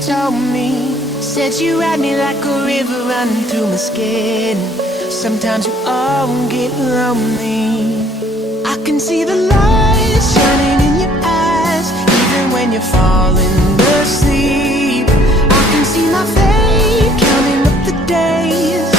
told me. Said you ride me like a river running through my skin. Sometimes you all get lonely. I can see the light shining in your eyes, even when you're falling asleep. I can see my fate counting up the days